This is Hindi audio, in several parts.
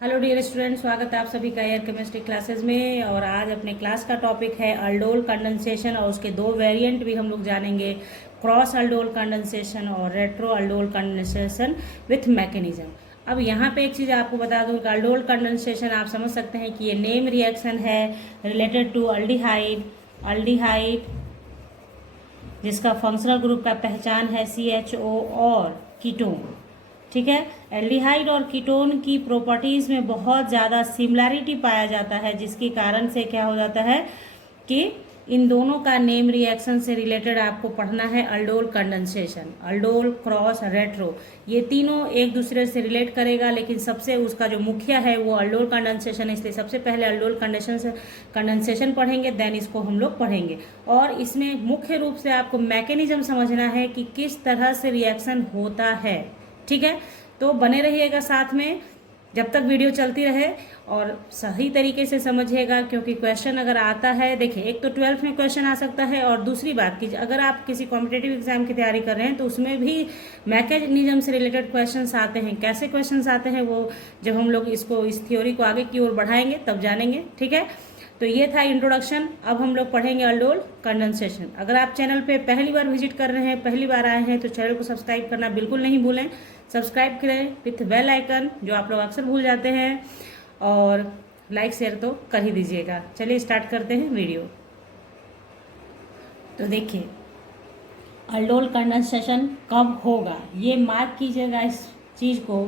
हेलो डियर स्टूडेंट, स्वागत है आप सभी का एयर केमिस्ट्री क्लासेस में। और आज अपने क्लास का टॉपिक है अल्डोल कंडेंसेशन और उसके दो वेरिएंट भी हम लोग जानेंगे, क्रॉस अल्डोल कंडेंसेशन और retro aldol condensation with mechanism. अब यहाँ पे एक चीज़ आपको बता दूँ कि अल्डोल कंडेंसेशन आप समझ सकते हैं कि ये नेम रिएक्शन है रिलेटेड टू अल्डिहाइड जिसका फंक्शनल ग्रुप का पहचान है CHO और कीटोन। ठीक है, एल्डिहाइड और कीटोन की प्रॉपर्टीज में बहुत ज़्यादा सिमिलैरिटी पाया जाता है, जिसके कारण से क्या हो जाता है कि इन दोनों का नेम रिएक्शन से रिलेटेड आपको पढ़ना है aldol condensation, aldol cross retro. ये तीनों एक दूसरे से रिलेट करेगा, लेकिन सबसे उसका जो मुख्य है वो अल्डोल कंडेंसेशन है। इसलिए सबसे पहले अल्डोल कंडेंसेशन पढ़ेंगे, देन इसको हम लोग पढ़ेंगे। और इसमें मुख्य रूप से आपको मैकेनिज्म समझना है कि किस तरह से रिएक्शन होता है। ठीक है, तो बने रहिएगा साथ में जब तक वीडियो चलती रहे और सही तरीके से समझिएगा, क्योंकि क्वेश्चन अगर आता है, देखिए एक तो 12th में क्वेश्चन आ सकता है, और दूसरी बात कि अगर आप किसी कॉम्पिटेटिव एग्जाम की तैयारी कर रहे हैं तो उसमें भी मैकेनिज्म से रिलेटेड क्वेश्चंस आते हैं। कैसे क्वेश्चंस आते हैं वो जब हम लोग इस थ्योरी को आगे की ओर बढ़ाएंगे तब जानेंगे। ठीक है, तो ये था इंट्रोडक्शन। अब हम लोग पढ़ेंगे अल्डोल कंडेंसेशन। अगर आप चैनल पे पहली बार विजिट कर रहे हैं, पहली बार आए हैं, तो चैनल को सब्सक्राइब करना बिल्कुल नहीं भूलें। सब्सक्राइब करें विथ बेल आइकन, जो आप लोग अक्सर भूल जाते हैं, और लाइक शेयर तो कर ही दीजिएगा। चलिए स्टार्ट करते हैं वीडियो। तो देखिए अल्डोल कंडेंसेशन कब होगा, ये मार्क कीजिएगा इस चीज़ को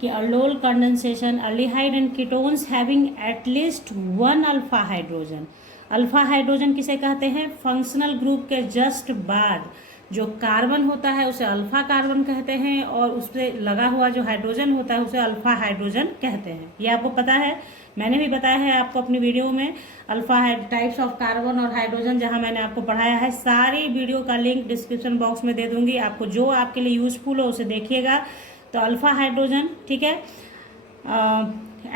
कि aldol condensation aldehyde and ketones having at least one alpha hydrogen. Alpha hydrogen किसे कहते हैं? फंक्शनल ग्रुप के जस्ट बाद जो कार्बन होता है उसे अल्फा कार्बन कहते हैं, और उस पर लगा हुआ जो हाइड्रोजन होता है उसे अल्फा हाइड्रोजन कहते हैं। ये आपको पता है, मैंने भी बताया है आपको अपनी वीडियो में अल्फा टाइप्स ऑफ कार्बन और हाइड्रोजन, जहां मैंने आपको पढ़ाया है। सारी वीडियो का लिंक डिस्क्रिप्शन बॉक्स में दे दूंगी, आपको जो आपके लिए यूजफुल हो उसे देखिएगा। तो अल्फा हाइड्रोजन, ठीक है,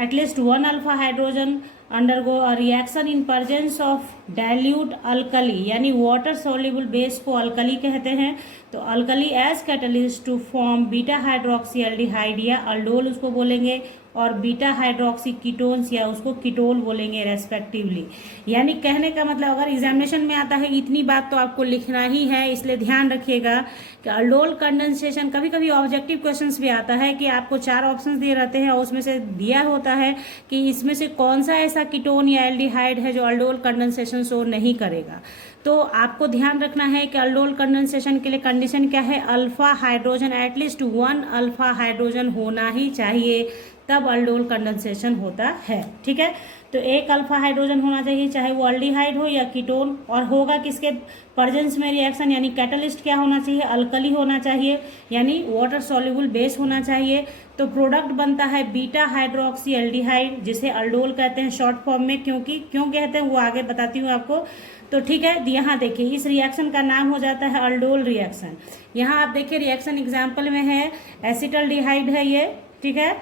at least one alpha hydrogen undergo a reaction in presence of dilute alkali, यानी वाटर सोल्यूबल बेस को अल्कली कहते हैं। तो alkali as catalyst to form beta hydroxy aldehyde या अल्डोल उसको बोलेंगे, और बीटा हाइड्रोक्सी कीटोन्स या उसको कीटोल बोलेंगे रेस्पेक्टिवली। यानी कहने का मतलब, अगर एग्जामिनेशन में आता है इतनी बात तो आपको लिखना ही है, इसलिए ध्यान रखिएगा कि अल्डोल कंडेंसेशन, कभी कभी ऑब्जेक्टिव क्वेश्चंस भी आता है कि आपको 4 ऑप्शंस दिए रहते हैं और उसमें से दिया होता है कि इसमें से कौन सा ऐसा कीटोन या एल्डिहाइड है जो अल्डोल कंडेंसेशन शो नहीं करेगा। तो आपको ध्यान रखना है कि अल्डोल कंडेंसेशन के लिए कंडीशन क्या है? Alpha hydrogen, at least one alpha hydrogen होना ही चाहिए, तब अल्डोल कंडेंसेशन होता है। ठीक है, तो एक अल्फा हाइड्रोजन होना चाहिए, चाहे वो अल्डिहाइड हो या कीटोन, और होगा किसके प्रेजेंस में रिएक्शन, यानी कैटलिस्ट क्या होना चाहिए? अल्कली होना चाहिए, यानी वाटर सॉल्युबल बेस होना चाहिए। तो प्रोडक्ट बनता है बीटा हाइड्रोक्सी एल्डिहाइड, जिसे अल्डोल कहते हैं शॉर्ट फॉर्म में। क्यों कहते हैं वो आगे बताती हूँ आपको। तो ठीक है, यहाँ देखिए इस रिएक्शन का नाम हो जाता है अल्डोल रिएक्शन। यहाँ आप देखिए रिएक्शन एग्जाम्पल में है एसिटल्डिहाइड है ये, ठीक है,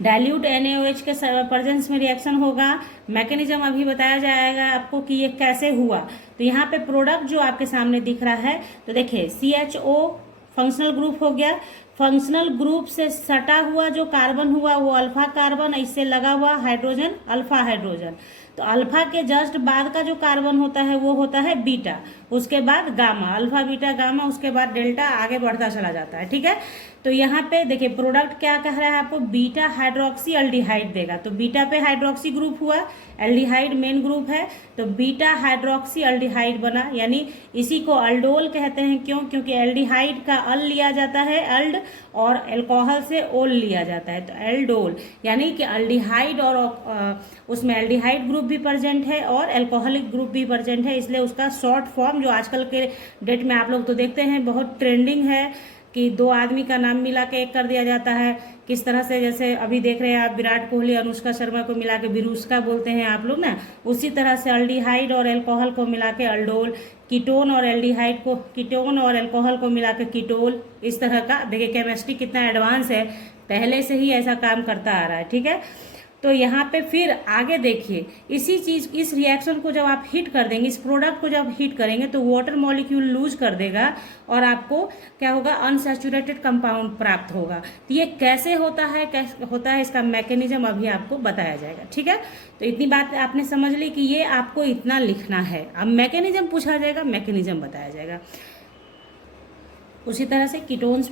डाइल्यूट NaOH के प्रेजेंस में रिएक्शन होगा। मैकेनिज्म अभी बताया जाएगा आपको कि ये कैसे हुआ। तो यहाँ पे प्रोडक्ट जो आपके सामने दिख रहा है, तो देखिए CHO फंक्शनल ग्रुप हो गया, फंक्शनल ग्रुप से सटा हुआ जो कार्बन हुआ वो अल्फा कार्बन, इससे लगा हुआ हाइड्रोजन अल्फा हाइड्रोजन। तो अल्फा के जस्ट बाद का जो कार्बन होता है वो होता है बीटा, उसके बाद गामा, अल्फा बीटा गामा, उसके बाद डेल्टा, आगे बढ़ता चला जाता है। ठीक है, तो यहाँ पे देखिए प्रोडक्ट क्या कह रहा है आपको? बीटा हाइड्रोक्सी एल्डिहाइड देगा। तो बीटा पे हाइड्रोक्सी ग्रुप हुआ, एल्डिहाइड मेन ग्रुप है, तो बीटा हाइड्रोक्सी एल्डिहाइड बना, यानी इसी को अल्डोल कहते हैं। क्यों? क्योंकि एल्डिहाइड का अल लिया जाता है एल्ड, और अल्कोहल से ओल लिया जाता है, तो एल्डोल, यानी कि अल्डिहाइड, और उसमें एल्डिहाइड ग्रुप भी प्रेजेंट है और अल्कोहलिक ग्रुप भी प्रेजेंट है, इसलिए उसका शॉर्ट फॉर्म जो आजकल के डेट में आप लोग तो देखते हैं बहुत ट्रेंडिंग है कि 2 आदमी का नाम मिला के एक कर दिया जाता है। किस तरह से, जैसे अभी देख रहे हैं आप विराट कोहली अनुष्का शर्मा को मिला के विरुष्का बोलते हैं आप लोग ना, उसी तरह से अल्डिहाइड और अल्कोहल को मिला के अल्डोल, कीटोन और एल्डिहाइड को, कीटोन और अल्कोहल को मिला के कीटोल, इस तरह का। देखिए केमिस्ट्री कितना एडवांस है, पहले से ही ऐसा काम करता आ रहा है। ठीक है, तो यहाँ पे फिर आगे देखिए, इसी चीज, इस रिएक्शन को जब आप हीट कर देंगे, इस प्रोडक्ट को जब हीट करेंगे तो वाटर मॉलिक्यूल लूज कर देगा और आपको क्या होगा, अनसैचुरेटेड कंपाउंड प्राप्त होगा। तो ये कैसे होता है इसका मैकेनिज्म अभी आपको बताया जाएगा। ठीक है, तो इतनी बात आपने समझ ली कि ये आपको इतना लिखना है। अब मैकेनिज्म पूछा जाएगा, मैकेनिज्म बताया जाएगा। उसी तरह से कीटोन्स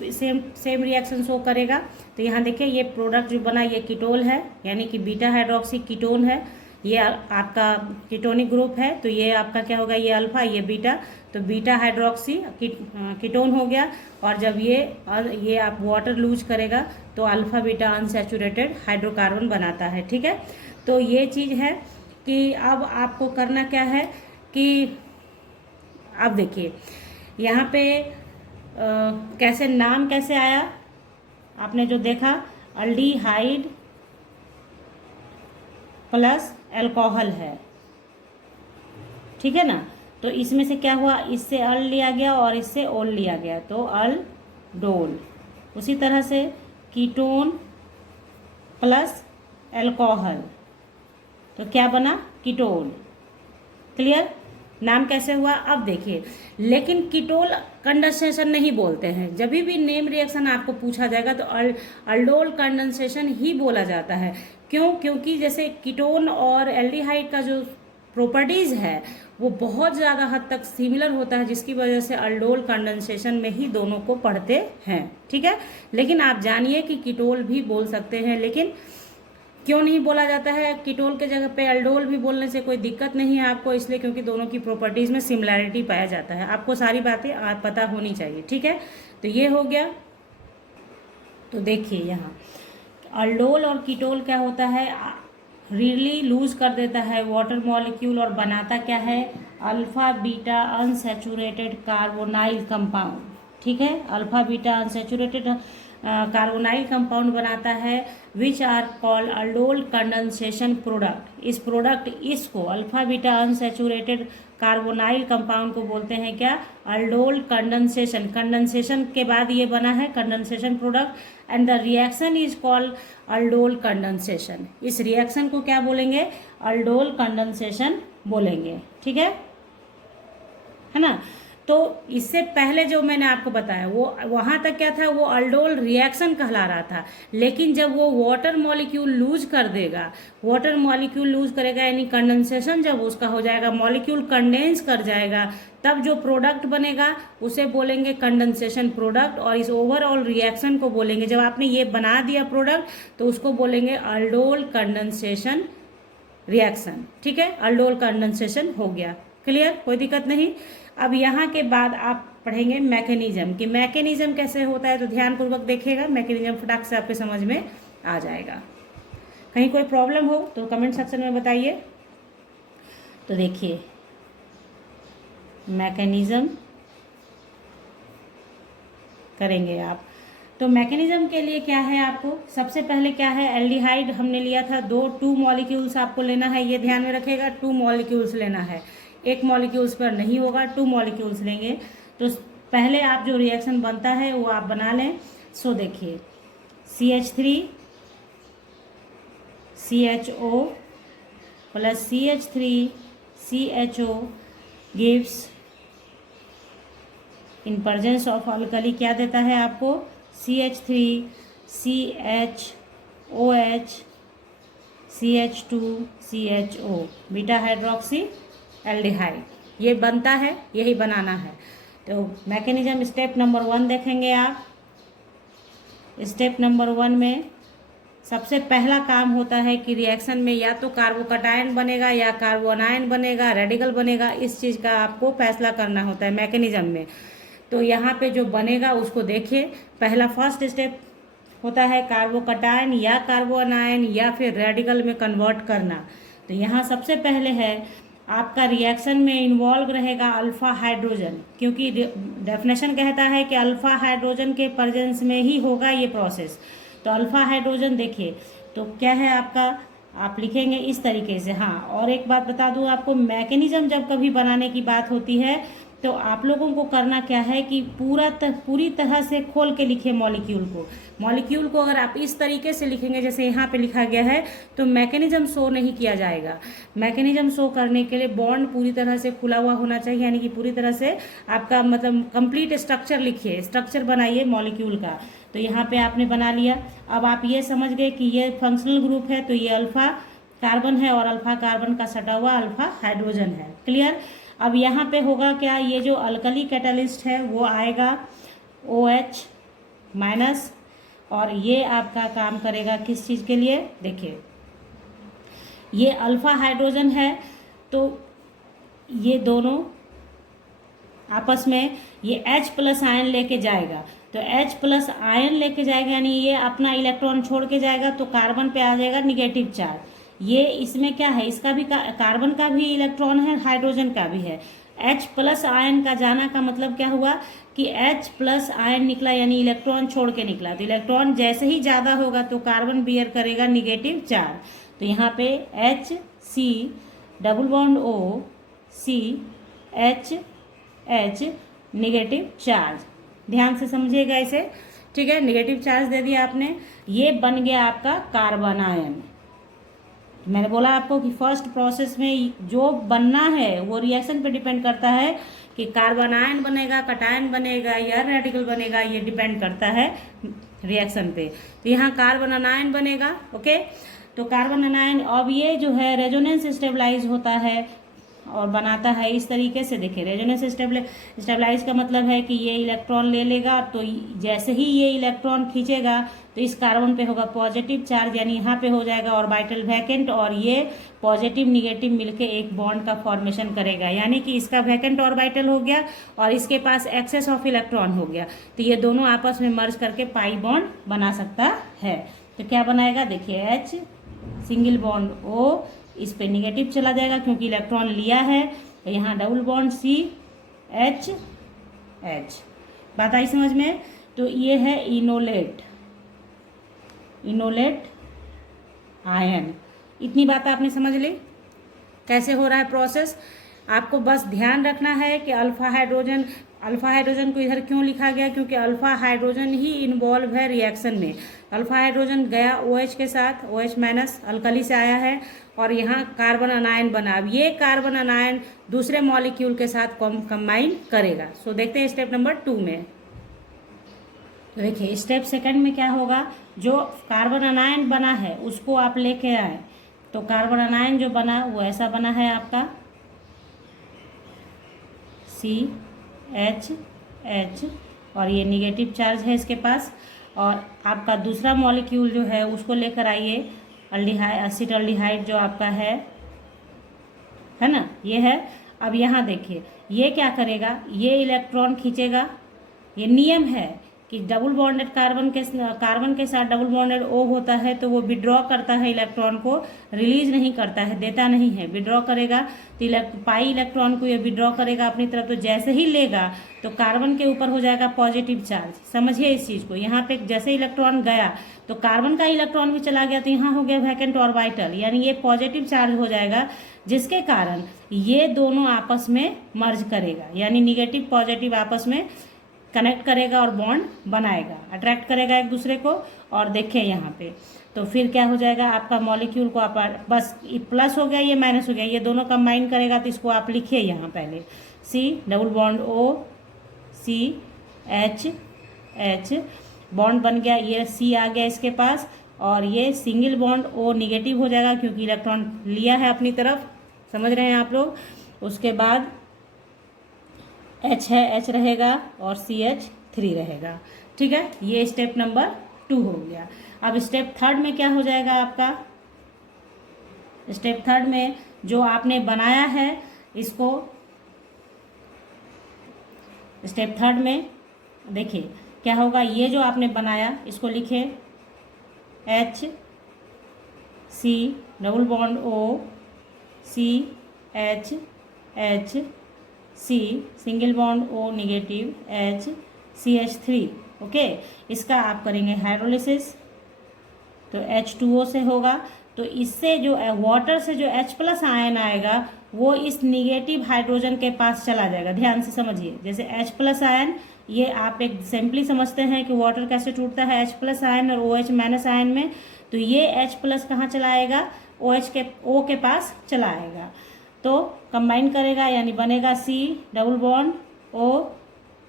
सेम रिएक्शन शो करेगा। तो यहाँ देखिए, ये प्रोडक्ट जो बना ये कीटोल है, यानी कि बीटा हाइड्रोक्सी कीटोन है। ये आपका कीटोनिक ग्रुप है, तो ये आपका क्या होगा, ये अल्फा, ये बीटा, तो बीटा हाइड्रोक्सी कीटोन हो गया। और जब ये आप वाटर लूज करेगा तो अल्फा बीटा अनसैचुरेटेड हाइड्रोकार्बन बनाता है। ठीक है, तो ये चीज़ है कि अब आपको करना क्या है कि अब देखिए यहाँ पे कैसे नाम कैसे आया, आपने जो देखा अल्डिहाइड प्लस अल्कोहल है। ठीक है ना, तो इसमें से क्या हुआ, इससे अल लिया गया और इससे ओल लिया गया, तो अल्डोल। उसी तरह से कीटोन प्लस अल्कोहल, तो क्या बना, कीटोन। क्लियर, नाम कैसे हुआ। अब देखिए, लेकिन कीटोल कंडेंसेशन नहीं बोलते हैं। जब भी नेम रिएक्शन आपको पूछा जाएगा तो अल्डोल कंडेंसेशन ही बोला जाता है। क्यों, क्योंकि जैसे कीटोन और एल्डिहाइड का जो प्रॉपर्टीज है वो बहुत ज़्यादा हद तक सिमिलर होता है, जिसकी वजह से अल्डोल कंडेंसेशन में ही दोनों को पढ़ते हैं। ठीक है, लेकिन आप जानिए कि कीटोल भी बोल सकते हैं, लेकिन क्यों नहीं बोला जाता है कीटोल के जगह पे अल्डोल भी बोलने से कोई दिक्कत नहीं है आपको, इसलिए क्योंकि दोनों की प्रॉपर्टीज में सिमिलैरिटी पाया जाता है। आपको सारी बातें पता होनी चाहिए। ठीक है, तो ये हो गया। तो देखिए यहाँ अल्डोल और कीटोल क्या होता है, रीडली लूज कर देता है वाटर मॉलिक्यूल और बनाता क्या है, alpha beta unsaturated carbonyl compound. ठीक है, alpha beta unsaturated carbonyl compound बनाता है, which are called aldol condensation product. इस प्रोडक्ट इसको alpha beta unsaturated carbonyl compound को बोलते हैं क्या, अल्डोल कंडेंसेशन। कंडेंसेशन के बाद ये बना है condensation product, and the reaction is called aldol condensation. इस रिएक्शन को क्या बोलेंगे, अल्डोल कंडेंसेशन बोलेंगे। ठीक है ना। तो इससे पहले जो मैंने आपको बताया वो वहां तक क्या था, वो अल्डोल रिएक्शन कहला रहा था। लेकिन जब वो वाटर मॉलिक्यूल लूज कर देगा, वाटर मॉलिक्यूल लूज करेगा यानी कंडेंसेशन जब उसका हो जाएगा, मॉलिक्यूल कंडेंस कर जाएगा, तब जो प्रोडक्ट बनेगा उसे बोलेंगे कंडेंसेशन प्रोडक्ट। और इस ओवरऑल रिएक्शन को बोलेंगे, जब आपने ये बना दिया प्रोडक्ट तो उसको बोलेंगे अल्डोल कंडेंसेशन रिएक्शन। ठीक है, अल्डोल कंडेंसेशन हो गया। क्लियर, कोई दिक्कत नहीं। अब यहाँ के बाद आप पढ़ेंगे मैकेनिज्म, कि मैकेनिज्म कैसे होता है। तो ध्यानपूर्वक देखिएगा, मैकेनिज्म फटाक से आपके समझ में आ जाएगा। कहीं कोई प्रॉब्लम हो तो कमेंट सेक्शन में बताइए। तो देखिए मैकेनिज्म करेंगे आप, तो मैकेनिज्म के लिए क्या है आपको, सबसे पहले क्या है, एल्डिहाइड हमने लिया था, टू मॉलिक्यूल्स आपको लेना है, ये ध्यान में रखिएगा, 2 मॉलिक्यूल्स लेना है, एक मॉलिक्यूल्स पर नहीं होगा, 2 मॉलिक्यूल्स लेंगे। तो पहले आप जो रिएक्शन बनता है वो आप बना लें। सो देखिए CH3 CHO plus CH3 CHO gives in presence of alkali क्या देता है आपको, CH3 CHOH CH2 CHO beta hydroxy aldehyde, ये बनता है, यही बनाना है। तो मैकेनिज्म स्टेप नंबर 1 देखेंगे आप। स्टेप नंबर 1 में सबसे पहला काम होता है कि रिएक्शन में या तो कार्बोकटायन बनेगा या कार्बोनायन बनेगा, रेडिकल बनेगा, इस चीज़ का आपको फैसला करना होता है मैकेनिज्म में। तो यहाँ पे जो बनेगा उसको देखिए। पहला फर्स्ट स्टेप होता है कार्बोकटायन या कार्बोनायन या फिर रेडिकल में कन्वर्ट करना। तो यहाँ सबसे पहले है आपका रिएक्शन में इन्वॉल्व रहेगा अल्फा हाइड्रोजन, क्योंकि डेफिनेशन कहता है कि अल्फा हाइड्रोजन के प्रेजेंस में ही होगा ये प्रोसेस। तो अल्फा हाइड्रोजन देखिए तो क्या है आपका, आप लिखेंगे इस तरीके से। हाँ, और एक बात बता दूं आपको, मैकेनिज्म जब कभी बनाने की बात होती है तो आप लोगों को करना क्या है कि पूरी तरह से खोल के लिखिए मॉलिक्यूल को अगर आप इस तरीके से लिखेंगे जैसे यहाँ पे लिखा गया है तो मैकेनिज्म शो नहीं किया जाएगा। मैकेनिज्म शो करने के लिए बॉन्ड पूरी तरह से खुला हुआ होना चाहिए, यानी कि पूरी तरह से आपका मतलब कंप्लीट स्ट्रक्चर लिखिए, स्ट्रक्चर बनाइए मॉलिक्यूल का। तो यहाँ पे आपने बना लिया। अब आप ये समझ गए कि ये फंक्शनल ग्रुप है, तो ये अल्फा कार्बन है और अल्फा कार्बन का सटा हुआ अल्फा हाइड्रोजन है। क्लियर। अब यहाँ पे होगा क्या, ये जो अल्कली कैटलिस्ट है वो आएगा OH माइनस, और ये आपका काम करेगा किस चीज़ के लिए, देखिए ये अल्फा हाइड्रोजन है तो ये दोनों आपस में ये H+ आयन लेके जाएगा, तो H+ आयन लेके जाएगा यानी ये अपना इलेक्ट्रॉन छोड़ के जाएगा तो कार्बन पे आ जाएगा निगेटिव चार्ज। ये इसमें क्या है, इसका भी कार्बन का भी इलेक्ट्रॉन है, हाइड्रोजन का भी है। H+ आयन का जाना का मतलब क्या हुआ कि H+ आयन निकला यानी इलेक्ट्रॉन छोड़ के निकला, तो इलेक्ट्रॉन जैसे ही ज़्यादा होगा तो कार्बन बियर करेगा निगेटिव चार्ज। तो यहाँ पे H double bond O H negative charge, ध्यान से समझिएगा इसे, ठीक है। निगेटिव चार्ज दे दिया आपने, ये बन गया आपका कार्बन आयन। मैंने बोला आपको कि फर्स्ट प्रोसेस में जो बनना है वो रिएक्शन पे डिपेंड करता है कि कार्बन आयन बनेगा, कटायन बनेगा या रेडिकल बनेगा, ये डिपेंड करता है रिएक्शन पे। तो यहाँ कार्बन अनायन बनेगा, ओके। तो कार्बन अनायन अब ये जो है रेजोनेंस स्टेबलाइज होता है और बनाता है इस तरीके से। देखिए रेजोनेंस स्टेबलाइज का मतलब है कि ये इलेक्ट्रॉन ले लेगा, तो जैसे ही ये इलेक्ट्रॉन खींचेगा तो इस कार्बन पे होगा पॉजिटिव चार्ज, यानी यहाँ पे हो जाएगा ऑर्बिटल वैकेंट, और ये पॉजिटिव निगेटिव मिलके एक बॉन्ड का फॉर्मेशन करेगा, यानी कि इसका वैकेंट ऑर्बिटल हो गया और इसके पास एक्सेस ऑफ इलेक्ट्रॉन हो गया, तो ये दोनों आपस में मर्ज करके पाई बॉन्ड बना सकता है। तो क्या बनाएगा, देखिए H सिंगल बॉन्ड O, इस पे निगेटिव चला जाएगा क्योंकि इलेक्ट्रॉन लिया है, तो यहाँ डबल बॉन्ड CH। बात आई समझ में। तो ये है इनोलेट आयन। इतनी बात आपने समझ ली कैसे हो रहा है प्रोसेस। आपको बस ध्यान रखना है कि अल्फा हाइड्रोजन को इधर क्यों लिखा गया, क्योंकि अल्फा हाइड्रोजन ही इन्वॉल्व है रिएक्शन में। अल्फा हाइड्रोजन गया OH के साथ, OH- अल्कली से आया है, और यहाँ कार्बन अनायन बना। अब ये कार्बन अनायन दूसरे मॉलिक्यूल के साथ कंबाइन करेगा। सो देखते हैं स्टेप नंबर 2 में। तो देखिए स्टेप सेकंड में क्या होगा, जो कार्बन अनायन बना है उसको आप लेके आए, तो कार्बन अनायन जो बना वो ऐसा बना है आपका CH, और ये निगेटिव चार्ज है इसके पास, और आपका दूसरा मॉलिक्यूल जो है उसको लेकर आइए, एसिटाल्डिहाइड जो आपका है ना, ये है। अब यहाँ देखिए ये क्या करेगा, ये इलेक्ट्रॉन खींचेगा। ये नियम है कि डबल बॉन्डेड कार्बन के साथ डबल बॉन्डेड O होता है तो वो विड्रॉ करता है इलेक्ट्रॉन को, रिलीज नहीं करता है, देता नहीं है, विड्रॉ करेगा। तो पाई इलेक्ट्रॉन को ये विड्रॉ करेगा अपनी तरफ, तो जैसे ही लेगा तो कार्बन के ऊपर हो जाएगा पॉजिटिव चार्ज। समझिए इस चीज़ को, यहाँ पे जैसे इलेक्ट्रॉन गया तो कार्बन का इलेक्ट्रॉन भी चला गया, तो यहाँ हो गया वैकेंट ऑर्बिटल, यानी ये पॉजिटिव चार्ज हो जाएगा, जिसके कारण ये दोनों आपस में मर्ज करेगा, यानी निगेटिव पॉजिटिव आपस में कनेक्ट करेगा और बॉन्ड बनाएगा, अट्रैक्ट करेगा एक दूसरे को। और देखिए यहाँ पे तो फिर क्या हो जाएगा, आपका मॉलिक्यूल को आप बस प्लस हो गया, ये माइनस हो गया, ये दोनों कंबाइन करेगा, तो इसको आप लिखिए यहाँ पहले C double bond O CH, bond बन गया, ये C आ गया इसके पास, और ये सिंगल बॉन्ड O निगेटिव हो जाएगा क्योंकि इलेक्ट्रॉन लिया है अपनी तरफ, समझ रहे हैं आप लोग। उसके बाद H है, H रहेगा और CH3 रहेगा, ठीक है। ये स्टेप नंबर 2 हो गया। अब स्टेप थर्ड में क्या हो जाएगा आपका, स्टेप थर्ड में जो आपने बनाया है इसको, स्टेप थर्ड में देखिए क्या होगा, ये जो आपने बनाया इसको लिखे H C double bond O CH C single bond O negative H CH3, okay. इसका आप करेंगे हाइड्रोलिसिस, तो H2O से होगा। तो इससे जो वाटर से जो H+ आयन आएगा वो इस निगेटिव हाइड्रोजन के पास चला जाएगा। ध्यान से समझिए, जैसे H+ आयन, ये आप एक सिंपली समझते हैं कि वाटर कैसे टूटता है H+ आयन और OH- आयन में। तो ये H+ कहाँ चला आएगा, O के पास चला आएगा। तो कंबाइन करेगा यानी बनेगा C double bond O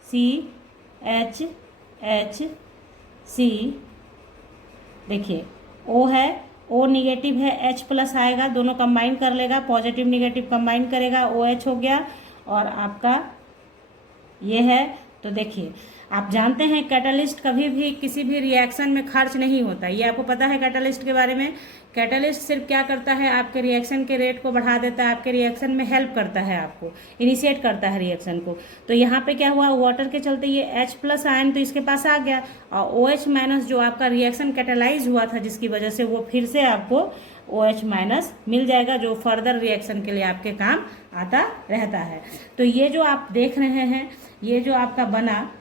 CH HC। देखिए O है, O निगेटिव है, H+ आएगा, दोनों कंबाइन कर लेगा, पॉजिटिव निगेटिव कंबाइन करेगा, OH हो गया। और आपका ये है। तो देखिए आप जानते हैं कैटलिस्ट कभी भी किसी भी रिएक्शन में खर्च नहीं होता, ये आपको पता है कैटलिस्ट के बारे में। कैटलिस्ट सिर्फ क्या करता है, आपके रिएक्शन के रेट को बढ़ा देता है, आपके रिएक्शन में हेल्प करता है, आपको इनिशिएट करता है रिएक्शन को। तो यहाँ पे क्या हुआ, वाटर के चलते ये H+ आयन तो इसके पास आ गया, और OH- जो आपका रिएक्शन कैटेलाइज हुआ था जिसकी वजह से, वो फिर से आपको OH- मिल जाएगा, जो फर्दर रिएक्शन के लिए आपके काम आता रहता है। तो ये जो आप देख रहे हैं, ये जो आपका बना,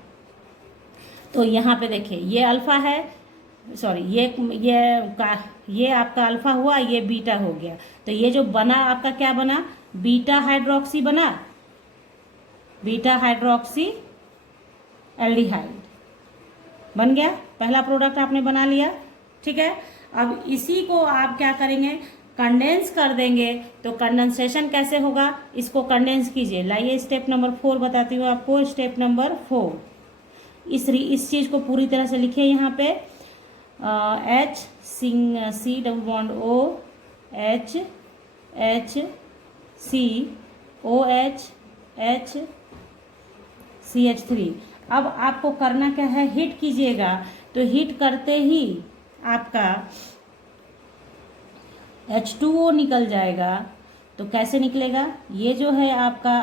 तो यहाँ पे देखिए ये अल्फा है, सॉरी ये आपका अल्फा हुआ, ये बीटा हो गया। तो ये जो बना आपका क्या बना, बीटा हाइड्रोक्सी बना, बीटा हाइड्रोक्सी एल्डिहाइड बन गया, पहला प्रोडक्ट आपने बना लिया। ठीक है, अब इसी को आप क्या करेंगे, कंडेंस कर देंगे। तो कंडेंसेशन कैसे होगा, इसको कंडेंस कीजिए। लाइए स्टेप नंबर 4 बताती हूँ आपको। स्टेप नंबर 4, इस चीज़ को पूरी तरह से लिखिए यहाँ पे। C double bond O HC OH CH3। अब आपको करना क्या है, हीट कीजिएगा। तो हीट करते ही आपका H2O निकल जाएगा। तो कैसे निकलेगा, ये जो है आपका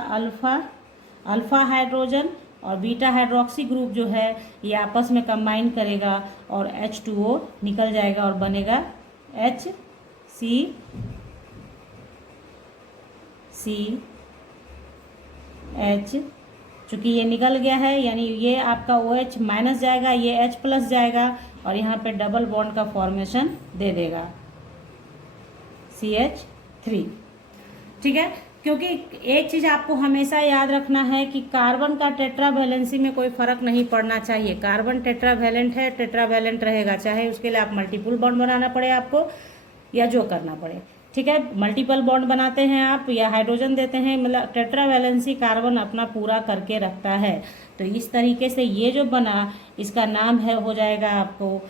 अल्फा हाइड्रोजन और बीटा हाइड्रोक्सी ग्रुप जो है ये आपस में कंबाइन करेगा और H2O निकल जाएगा और बनेगा HCH। चूँकि ये निकल गया है यानी ये आपका OH- जाएगा, ये H+ जाएगा और यहाँ पे डबल बॉन्ड का फॉर्मेशन दे देगा CH3। ठीक है, क्योंकि एक चीज़ आपको हमेशा याद रखना है कि कार्बन का टेट्रावैलेंसी में कोई फर्क नहीं पड़ना चाहिए। कार्बन टेट्रावैलेंट है, टेट्रावैलेंट रहेगा, चाहे उसके लिए आप मल्टीपल बॉन्ड बनाना पड़े आपको या जो करना पड़े। ठीक है, मल्टीपल बॉन्ड बनाते हैं आप या हाइड्रोजन देते हैं, मतलब टेट्रावैलेंसी कार्बन अपना पूरा करके रखता है। तो इस तरीके से ये जो बना, इसका नाम है हो जाएगा आपको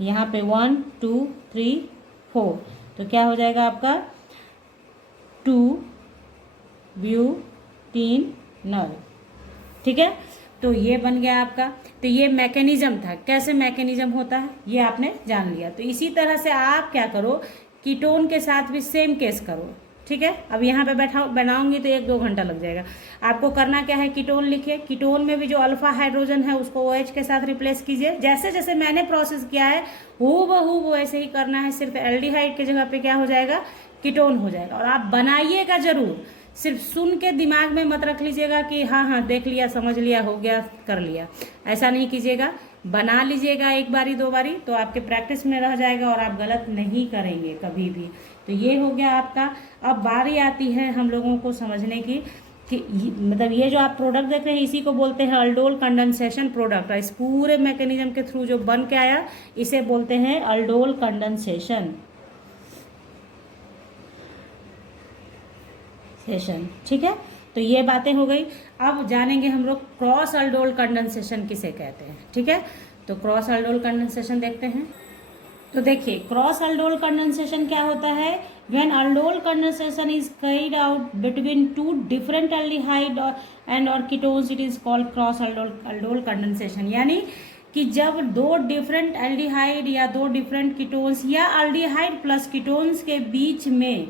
यहाँ पे 1 2 3 4। तो क्या हो जाएगा आपका 2-ब्यूटेनॉल। ठीक है, तो ये बन गया आपका। तो ये मैकेनिज्म था, कैसे मैकेनिज्म होता है ये आपने जान लिया। तो इसी तरह से आप क्या करो, कीटोन के साथ भी सेम केस करो। ठीक है, अब यहाँ पे बनाऊंगी तो 1-2 घंटा लग जाएगा। आपको करना क्या है, कीटोन लिखिए। कीटोन में भी जो अल्फा हाइड्रोजन है उसको OH के साथ रिप्लेस कीजिए। जैसे जैसे मैंने प्रोसेस किया है हूबहू वो ऐसे ही करना है, सिर्फ एल्डिहाइड की जगह पे क्या हो जाएगा, कीटोन हो जाएगा। और आप बनाइएगा जरूर, सिर्फ सुन के दिमाग में मत रख लीजिएगा कि हाँ देख लिया, समझ लिया, हो गया, कर लिया, ऐसा नहीं कीजिएगा। बना लीजिएगा 1 बारी 2 बारी, तो आपके प्रैक्टिस में रह जाएगा और आप गलत नहीं करेंगे कभी भी। तो ये हो गया आपका। अब बारी आती है हम लोगों को समझने की कि मतलब ये जो आप प्रोडक्ट देख रहे हैं इसी को बोलते हैं अल्डोल कंडेंसेशन प्रोडक्ट। इस पूरे मैकेनिज्म के थ्रू जो बन के आया इसे बोलते हैं अल्डोल कंडेंसेशन। ठीक है, तो ये बातें हो गई। अब जानेंगे हम लोग क्रॉस अल्डोल कंडेंसेशन किसे कहते हैं। ठीक है, तो क्रॉस अल्डोल कंडेंसेशन देखते हैं। तो देखिए क्रॉस अल्डोल कंडेंसेशन क्या होता है, when aldol condensation is carried out between 2 different aldehyde and और ketones, it is called cross aldol condensation. यानी कि जब 2 डिफरेंट एल्डिहाइड या 2 डिफरेंट कीटोन्स या एल्डिहाइड प्लस कीटोन्स के बीच में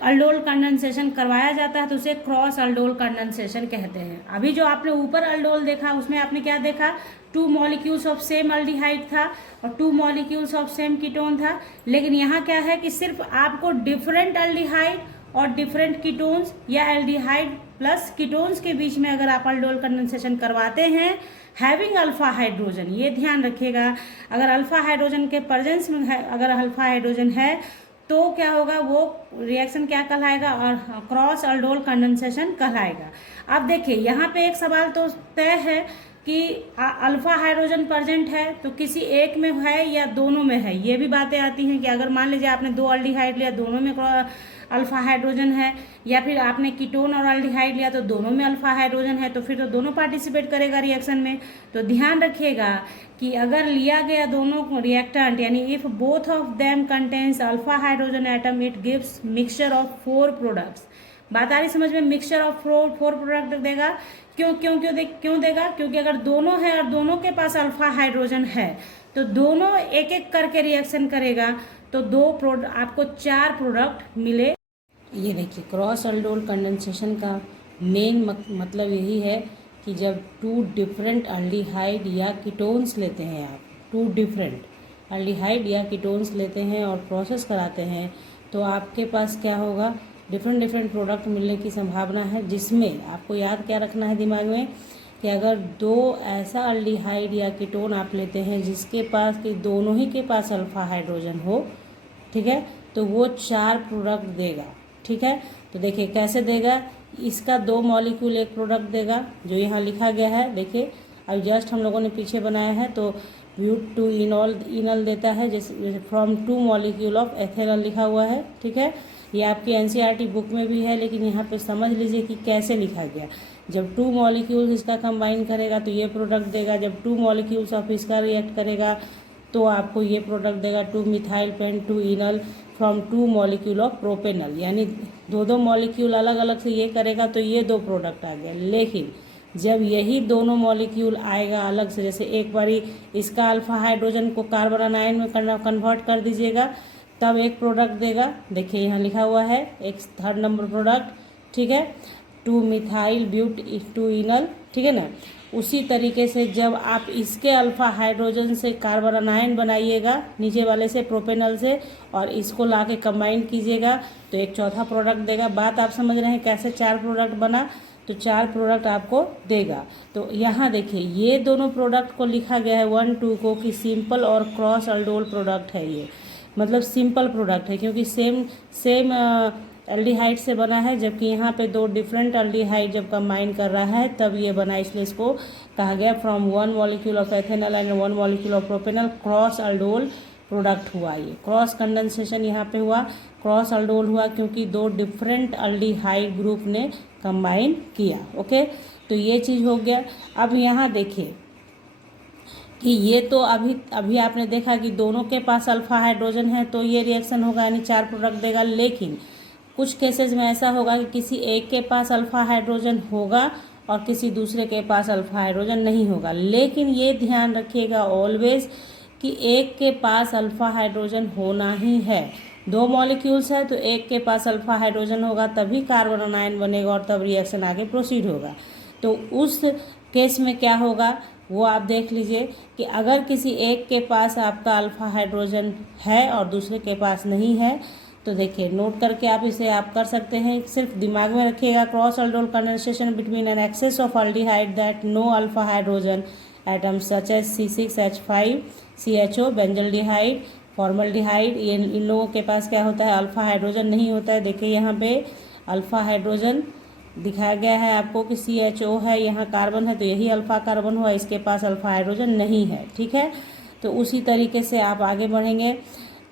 अल्डोल कंडेंसेशन करवाया जाता है तो उसे क्रॉस अल्डोल कंडेंसेशन कहते हैं। अभी जो आपने ऊपर अल्डोल देखा उसमें आपने क्या देखा, 2 मॉलिक्यूल्स ऑफ सेम एल्डिहाइड था और 2 मॉलिक्यूल्स ऑफ सेम कीटोन था। लेकिन यहाँ क्या है कि सिर्फ आपको डिफरेंट एल्डिहाइड और डिफरेंट कीटोन्स या एल्डिहाइड प्लस कीटोन्स के बीच में अगर आप अल्डोल कंडेंसेशन करवाते हैं हैविंग अल्फा हाइड्रोजन, ये ध्यान रखिएगा, अगर अल्फा हाइड्रोजन के प्रेजेंस में है, अगर अल्फा हाइड्रोजन है तो क्या होगा, वो रिएक्शन क्या कहलाएगा, और क्रॉस अल्डोल कंडेंसेशन कहलाएगा। अब देखिए यहाँ पे एक सवाल तो तय है कि अल्फा हाइड्रोजन प्रेजेंट है तो किसी एक में है या दोनों में है, ये भी बातें आती हैं कि अगर मान लीजिए आपने दो अल्डिहाइड लिया, दोनों में अल्फा हाइड्रोजन है, या फिर आपने कीटोन और अल्डिहाइड लिया तो दोनों में अल्फा हाइड्रोजन है, तो फिर तो दोनों पार्टिसिपेट करेगा रिएक्शन में। तो ध्यान रखिएगा कि अगर लिया गया दोनों रिएक्टेंट, यानी if both of them contains alpha hydrogen atom, it gives mixture of 4 products. बात आ रही समझ में, मिक्सचर ऑफ 4 प्रोडक्ट देगा। क्यों देगा, क्योंकि अगर दोनों है और दोनों के पास अल्फा हाइड्रोजन है तो दोनों एक एक करके रिएक्शन करेगा, तो आपको 4 प्रोडक्ट मिले। ये देखिए क्रॉस अल्डोल कंडेंसेशन का मेन मतलब यही है कि जब 2 डिफरेंट अल्डिहाइड या कीटोन्स लेते हैं आप, 2 डिफरेंट अल्डिहाइड या कीटोन्स लेते हैं और प्रोसेस कराते हैं, तो आपके पास क्या होगा, डिफरेंट प्रोडक्ट मिलने की संभावना है, जिसमें आपको याद क्या रखना है दिमाग में कि अगर 2 ऐसा अल्डिहाइड या कीटोन आप लेते हैं जिसके पास कि दोनों ही के पास अल्फा हाइड्रोजन हो, ठीक है, तो वो 4 प्रोडक्ट देगा। ठीक है, तो देखिए कैसे देगा, इसका 2 मॉलिक्यूल एक प्रोडक्ट देगा जो यहाँ लिखा गया है। देखिए अब जस्ट हम लोगों ने पीछे बनाया है, तो ब्यूट टू इनॉल देता है, जैसे फ्रॉम 2 मॉलिक्यूल ऑफ एथेनॉल लिखा हुआ है। ठीक है, ये आपकी एनसीईआरटी बुक में भी है, लेकिन यहाँ पे समझ लीजिए कि कैसे लिखा गया। जब 2 मॉलिक्यूल्स इसका कंबाइन करेगा तो ये प्रोडक्ट देगा, जब 2 मॉलिक्यूल्स ऑफ इसका रिएक्ट करेगा तो आपको ये प्रोडक्ट देगा 2 methyl pent 2 enal from 2 molecule of propanal, यानी 2 मॉलिक्यूल अलग अलग से ये करेगा तो ये 2 प्रोडक्ट आ गया। लेकिन जब यही दोनों मॉलिक्यूल आएगा अलग से, जैसे एक बारी इसका अल्फा हाइड्रोजन को कार्बन आनायन में कन्वर्ट कर दीजिएगा, तब एक प्रोडक्ट देगा। देखिए यहाँ लिखा हुआ है एक 3rd नंबर प्रोडक्ट, ठीक है, 2 मिथाइल ब्यूट 2 इनल, ठीक है ना। उसी तरीके से जब आप इसके अल्फा हाइड्रोजन से कार्बन आनायन बनाइएगा नीचे वाले से प्रोपेनल से, और इसको ला के कंबाइन कीजिएगा तो एक 4था प्रोडक्ट देगा। बात आप समझ रहे हैं कैसे 4 प्रोडक्ट बना, तो 4 प्रोडक्ट आपको देगा। तो यहाँ देखिए ये दोनों प्रोडक्ट को लिखा गया है 1 2 को कि सिंपल और क्रॉस अल्डोल प्रोडक्ट है, ये मतलब सिंपल प्रोडक्ट है क्योंकि सेम एल्डिहाइड से बना है, जबकि यहाँ पे 2 डिफरेंट एल्डिहाइड जब कंबाइन कर रहा है तब ये बना, इसलिए इसको कहा गया from 1 molecule of ethanol and 1 molecule of propanol cross aldol product हुआ। ये क्रॉस कंडेंसेशन यहाँ पे हुआ, क्रॉस अल्डोल हुआ क्योंकि 2 डिफरेंट एल्डिहाइड ग्रुप ने कंबाइन किया। ओके, तो ये चीज़ हो गया। अब यहाँ देखिए कि ये तो अभी आपने देखा कि दोनों के पास अल्फा हाइड्रोजन है तो ये रिएक्शन होगा, यानी 4 प्रोडक्ट देगा। लेकिन कुछ केसेस में ऐसा होगा कि किसी एक के पास अल्फा हाइड्रोजन होगा और किसी दूसरे के पास अल्फा हाइड्रोजन नहीं होगा। लेकिन ये ध्यान रखिएगा ऑलवेज कि एक के पास अल्फा हाइड्रोजन होना ही है। 2 मॉलिक्यूल्स है तो एक के पास अल्फा हाइड्रोजन होगा, तभी कार्बन आनायन बनेगा और तब रिएक्शन आगे प्रोसीड होगा। तो उस केस में क्या होगा वो आप देख लीजिए कि अगर किसी एक के पास आपका अल्फा हाइड्रोजन है और दूसरे के पास नहीं है, तो देखिए नोट करके आप इसे आप कर सकते हैं, सिर्फ दिमाग में रखिएगा cross aldol condensation between an excess of aldehyde that no alpha hydrogen atoms such as C6H5CHO benzaldehyde formaldehyde, ये इन लोगों के पास क्या होता है, अल्फा हाइड्रोजन नहीं होता है। देखिए यहाँ पे अल्फा हाइड्रोजन दिखाया गया है आपको कि CHO है, यहाँ कार्बन है तो यही अल्फा कार्बन हुआ, इसके पास अल्फा हाइड्रोजन नहीं है। ठीक है, तो उसी तरीके से आप आगे बढ़ेंगे।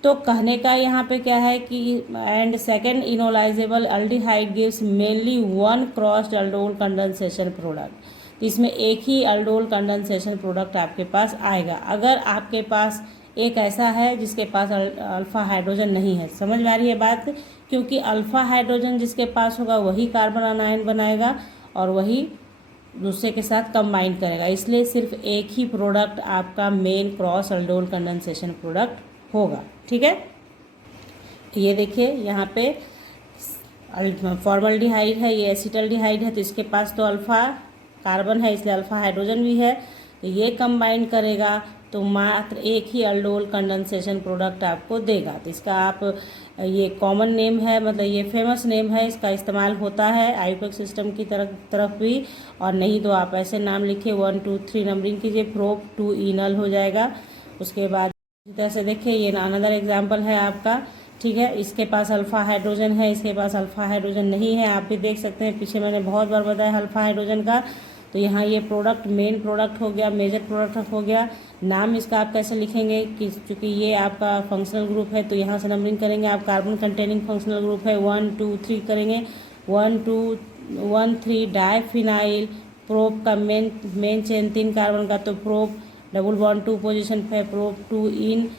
तो कहने का यहाँ पे क्या है कि and second enolisable aldehyde gives mainly 1 crossed aldol condensation product. इसमें एक ही अल्डोल कंडेंसेशन प्रोडक्ट आपके पास आएगा अगर आपके पास एक ऐसा है जिसके पास अल्फा हाइड्रोजन नहीं है। समझ में आ रही है बात, क्योंकि अल्फा हाइड्रोजन जिसके पास होगा वही कार्बन आनायन बनाएगा और वही दूसरे के साथ कंबाइन करेगा, इसलिए सिर्फ एक ही प्रोडक्ट आपका main cross aldol condensation product होगा। ठीक है, ये देखिए यहाँ पे फॉर्मल्डिहाइड है, ये एसिटल्डिहाइड है, तो इसके पास तो अल्फा कार्बन है इसलिए अल्फा हाइड्रोजन भी है, तो ये कंबाइन करेगा तो मात्र एक ही अल्डोल कंडेंसेशन प्रोडक्ट आपको देगा। तो इसका आप ये कॉमन नेम है, मतलब ये फेमस नेम है, इसका इस्तेमाल होता है आईयूपैक सिस्टम की तरफ भी। और नहीं तो आप ऐसे नाम लिखिए 1 2 3 नंबरिंग कीजिए, प्रोप 2 इनल हो जाएगा। उसके बाद इस तरह से देखिए ये अनदर एग्जाम्पल है आपका, ठीक है। इसके पास अल्फा हाइड्रोजन है, इसके पास अल्फा हाइड्रोजन नहीं है। आप भी देख सकते हैं, पीछे मैंने बहुत बार बताया अल्फा हाइड्रोजन का। तो यहाँ ये प्रोडक्ट मेन प्रोडक्ट हो गया, मेजर प्रोडक्ट हो गया। नाम इसका आप कैसे लिखेंगे कि चूँकि ये आपका फंक्शनल ग्रुप है तो यहाँ से नंबरिंग करेंगे आप। कार्बन कंटेनिंग फंक्शनल ग्रुप है, 1 2 3 करेंगे, 1 2 1 3 डाइफिनाइल। प्रोप का मेन चेन 3 कार्बन का, तो प्रोप डबल बॉन्ड 2 पोजिशन पे, प्रोप 2 इन,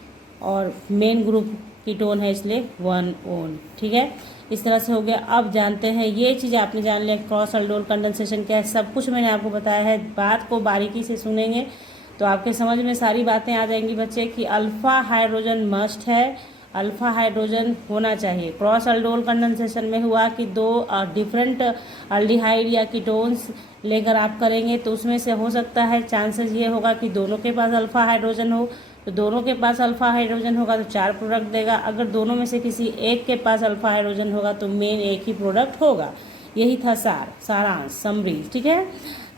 और मेन ग्रुप कीटोन है इसलिए 1 ओन, ठीक है। इस तरह से हो गया। अब जानते हैं, ये चीज़ आपने जान लिया क्रॉस अल्डोल कंडेंसेशन क्या है, सब कुछ मैंने आपको बताया है। बात को बारीकी से सुनेंगे तो आपके समझ में सारी बातें आ जाएंगी बच्चे, कि अल्फा हाइड्रोजन मस्ट है, अल्फा हाइड्रोजन होना चाहिए। क्रॉस अल्डोल कंडेंसेशन में हुआ कि दो डिफरेंट अल्डिहाइड या कीटोन्स लेकर आप करेंगे तो उसमें से हो सकता है चांसेस ये होगा कि दोनों के पास अल्फा हाइड्रोजन हो। तो दोनों के पास अल्फा हाइड्रोजन होगा तो 4 प्रोडक्ट देगा। अगर दोनों में से किसी एक के पास अल्फा हाइड्रोजन होगा तो मेन एक ही प्रोडक्ट होगा। यही था सारांश, समरी, ठीक है।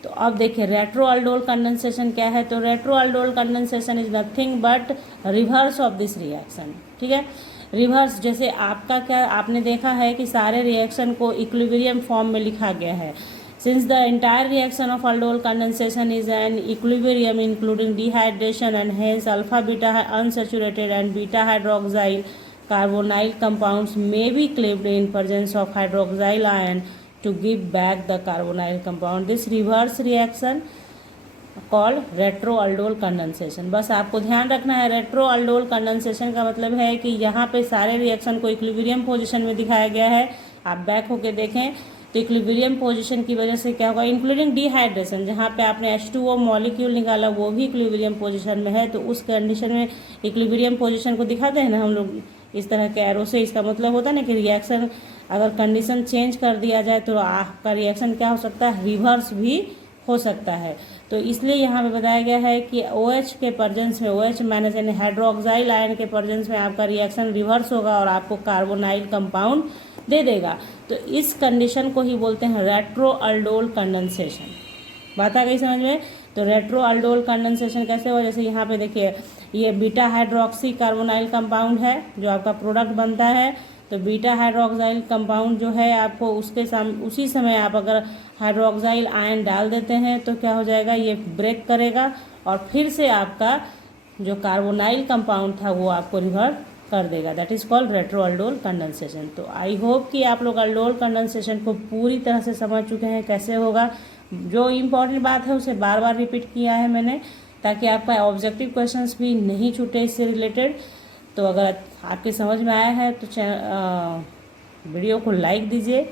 तो अब देखिए रेट्रो अल्डोल कंडेंसेशन क्या है। तो retro aldol condensation is nothing but reverse of this reaction, ठीक है। रिवर्स, जैसे आपका क्या आपने देखा है कि सारे रिएक्शन को इक्विलिब्रियम फॉर्म में लिखा गया है। Since the entire reaction of aldol condensation is an equilibrium including dehydration and hence alpha beta unsaturated and beta hydroxyl carbonyl compounds may be cleaved in presence of hydroxyl ion to give back the carbonyl compound. This reverse reaction called retro aldol condensation. बस आपको ध्यान रखना है, रेट्रो अल्डोल कंडेंसेशन का मतलब है कि यहाँ पे सारे रिएक्शन को इक्विलिब्रियम पोजीशन में दिखाया गया है। आप बैक होके देखें तो इक्विलिब्रियम पोजीशन की वजह से क्या होगा, इंक्लूडिंग डिहाइड्रेशन, जहाँ पे आपने H2O मॉलिक्यूल निकाला वो भी इक्विलिब्रियम पोजीशन में है। तो उस कंडीशन में इक्विलिब्रियम पोजीशन को दिखाते हैं ना हम लोग इस तरह के एरो से। इसका मतलब होता है ना कि रिएक्शन अगर कंडीशन चेंज कर दिया जाए तो आपका रिएक्शन क्या हो सकता है, रिवर्स भी हो सकता है। तो इसलिए यहाँ पे बताया गया है कि OH के प्रेजेंस में, OH माइनस यानी हाइड्रोक्साइल आयन के प्रेजेंस में आपका रिएक्शन रिवर्स होगा और आपको कार्बोनाइल कंपाउंड दे देगा। तो इस कंडीशन को ही बोलते हैं रेट्रो अल्डोल कंडेंसेशन। बात आ गई समझ में। तो रेट्रो अल्डोल कंडेंसेशन कैसे हो, जैसे यहाँ पे देखिए ये बीटा हाइड्रोक्सी कार्बोनाइल कंपाउंड है जो आपका प्रोडक्ट बनता है। तो बीटा हाइड्रोक्साइल कंपाउंड जो है आपको उसी समय आप अगर हाइड्रोक्साइल आयन डाल देते हैं तो क्या हो जाएगा, ये ब्रेक करेगा और फिर से आपका जो कार्बोनाइल कंपाउंड था वो आपको रिवर्ट कर देगा। That is called retro aldol condensation. तो आई होप कि आप लोग अल्डोल कंडेंसेशन को पूरी तरह से समझ चुके हैं कैसे होगा। जो इम्पॉर्टेंट बात है उसे बार बार रिपीट किया है मैंने, ताकि आपका ऑब्जेक्टिव क्वेश्चंस भी नहीं छूटे इससे रिलेटेड। तो अगर आपके समझ में आया है तो वीडियो को लाइक दीजिए,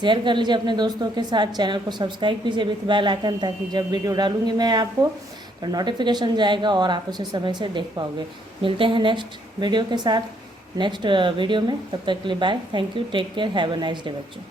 शेयर कर लीजिए अपने दोस्तों के साथ, चैनल को सब्सक्राइब कीजिए विथ बेल आइकन, ताकि जब वीडियो डालूंगी मैं आपको तो नोटिफिकेशन जाएगा और आप उसे समय से देख पाओगे। मिलते हैं नेक्स्ट वीडियो के साथ नेक्स्ट वीडियो में, तब तक के लिए bye, thank you, take care, have a nice day बच्चों।